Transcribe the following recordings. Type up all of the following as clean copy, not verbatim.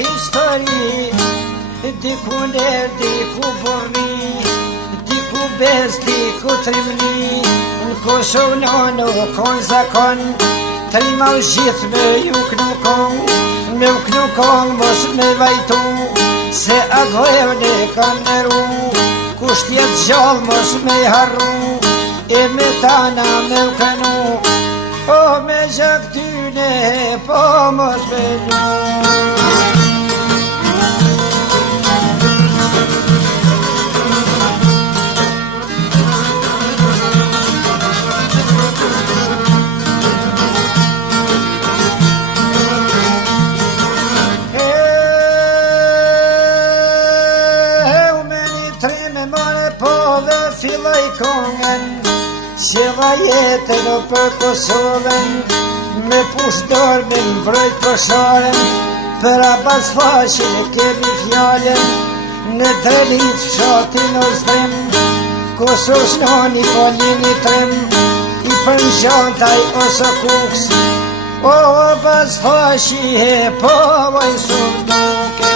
histori, diku ler, diku burni, diku bez, diku trimni. Në Kosovë nuk kon zakon, trima u gjithë me juk nuk kon, me uk nuk kon mos me vajtu, se atë vlevne kanë nëru, kusht jetë gjallë mos me harru, e me tana me u kënu, o me gjak tyne po mos me lu. Filloj kongen, qeva jetën o për Kosovën, me push dormin mbrojt kosharen, për abas faqin e kemi fjallën, në drelit fshatin o zdrim, Kosovës noni po njini trim, i për në gjantaj ose kuks, o abas faqi e po vajsun duke.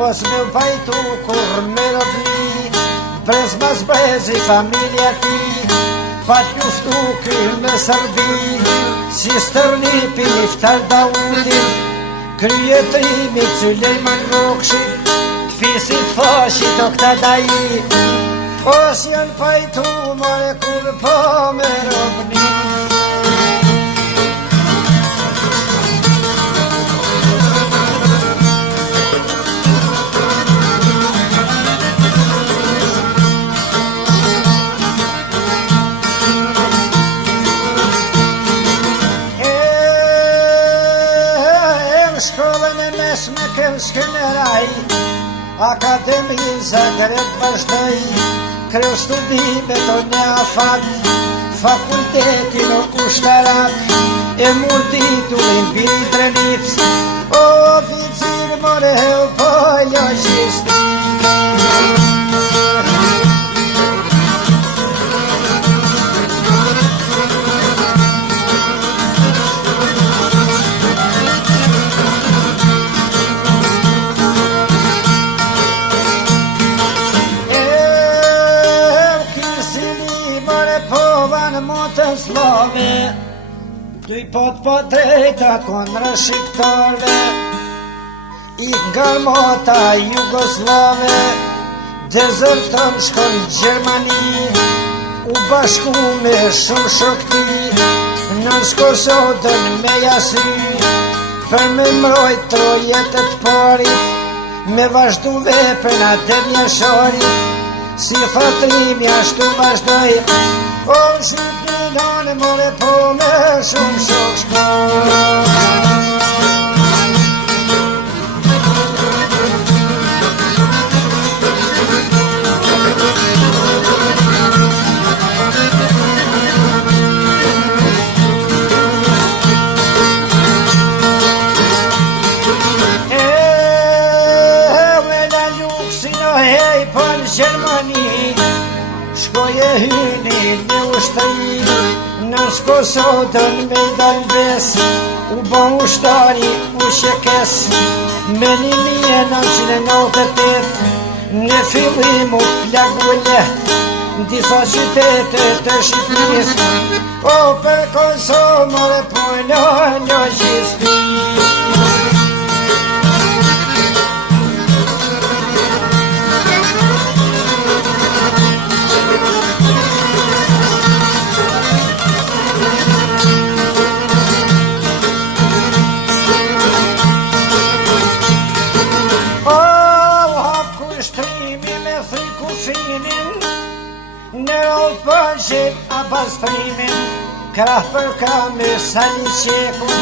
Mos me vajtu kur me robni, brez mas brezi familja ti, pa t'luftu kyll me Serbi, si stërnipi Liftar Daudi, kryetimi Sulejman Rokshi, t'fisit fashit o këta daji, os janë pajtu more kur po me robni. Me kem Skënderaj, akademin Zagreb vazhdoj, kreu studimet o një afat, fakultetin o Kushtarak, e murditurin biri Drenic, o oficir more u po logjistik. Duj po drejta kontra shqiptarve, i garmota Jugoslave, dezerton shkon Gjermani, u bashku me shumë shokti, nës Kosovën me jasri, për me mrojt trojetet parit, me vazhdu veprën atë mjesharit, si fatrimi ashtu vazhdoj, o shqipni nane more po me shumë shok shkoj. Shkoj e hyni një ushtëri, nës Kosovën me i dal bes, u bon ushtari u shekes, me 1998, në fillim u plagu let, në disa qytetet të Shqipëris, o për Kosovë more pojnë logjistik. Në opëgjit a pastrimin, krah për krah me sali qekun,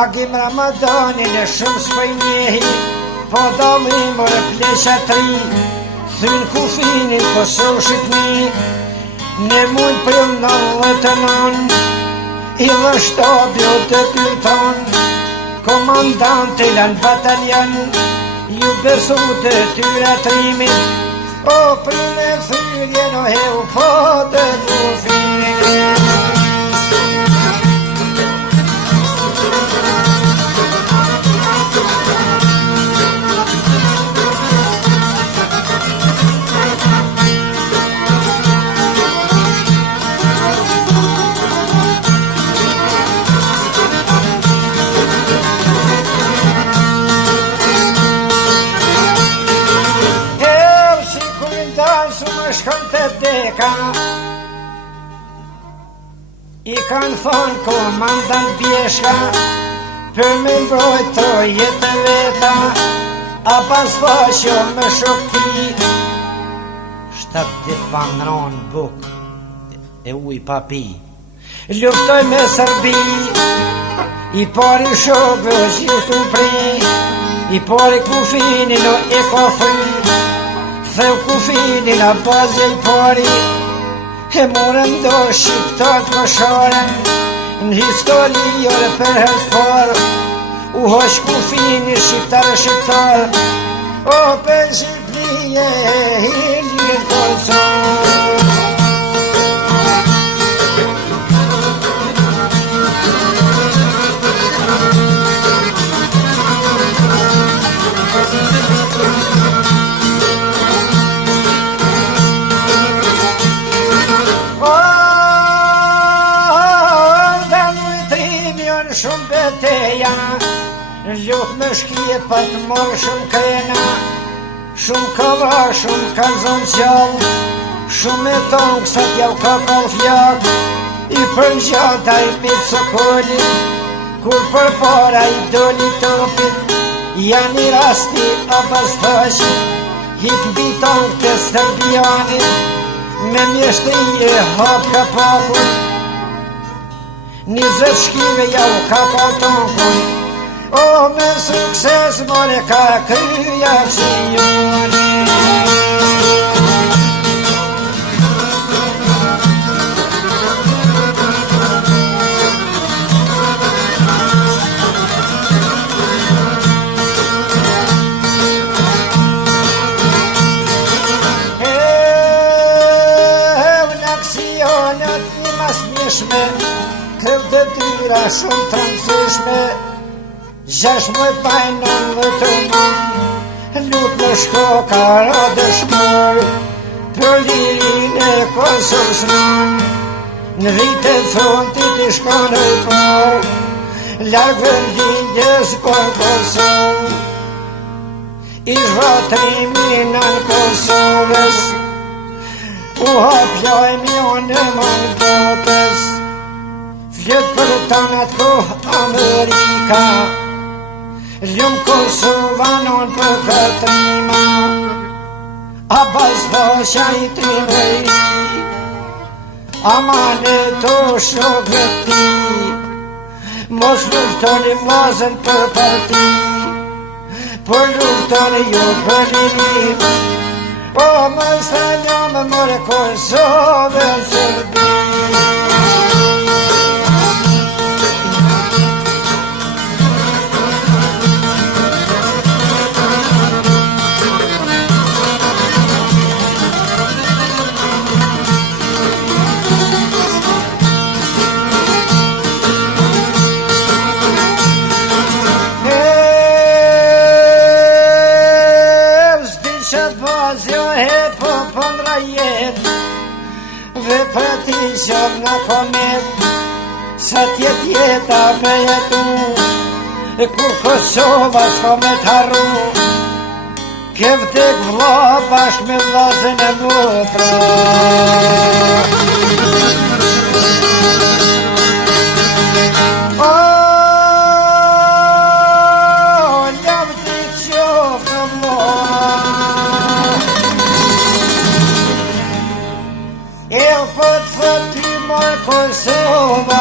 agim Ramadanin e shumë s'pëjnjehi, po dalimër e pleqatri, thyn kufinin Kosovë Shqipni, Në mund për 99 I dhe shtabjo të tyrton Komandant të lanë bataljon Ju besu të tyra trimin O për në thyrje në heu po të kufin shkon të deka I kanë thonë komandant bjeshka Për me mbrojt të jetë veta A pas faqo me shokti 7 dit pandron buk E uj papi Luftoj me Serbi I pari shokve gjithu pri I pari kufinin o e kofri Theu kufinin a bazje I pari E morën do shqiptar të kosharën Në historijore për herë parë U hosh kufini shqiptar O për Shqipërie Hilje Kosovë Shumë beteja Ljuh me shkje pa të morë shumë krena Shumë kava, shumë kanë zonë qallë Shumë e tonë kësa t'jav ka kallë fjallë I për gjata I mitë sokoli Kur për para I doli topit Janë I rasti a pas fashi Hip mbi tonë këtë Serbianit Me mjeshtë I e hap ka pakun 20 shkive ja u ka tonkun O me sukses more ka kryja akcioni Në akcionet I mas mishme Këv të tyra shumë të rëndësishme 16 të mën Lut në shko ka ra dëshmër Për lirin e Kosovës nën Në vite frontit I shkonoj për Largë vëndinjes për Kosovë I zhvatrimi në Kosovës U hapjojmë jo në Mongopës Vjetë për tanat kohë Amerika Ljumë Kosovanon për këtrima A bas fasha I trimëri Amane të shokve ti Mos luftoni vlazën për parti Por luftoni ju për lirim O më sëllja me more Kosovë në Serbi Dhe për ti qovë në komet Sa tjet jeta me jetu Kur Kosova s'ka me t'harru Ke vdek vla bashk me vlazën e motra O, njavë ti qovë në vla E po të thët ty moj Kosova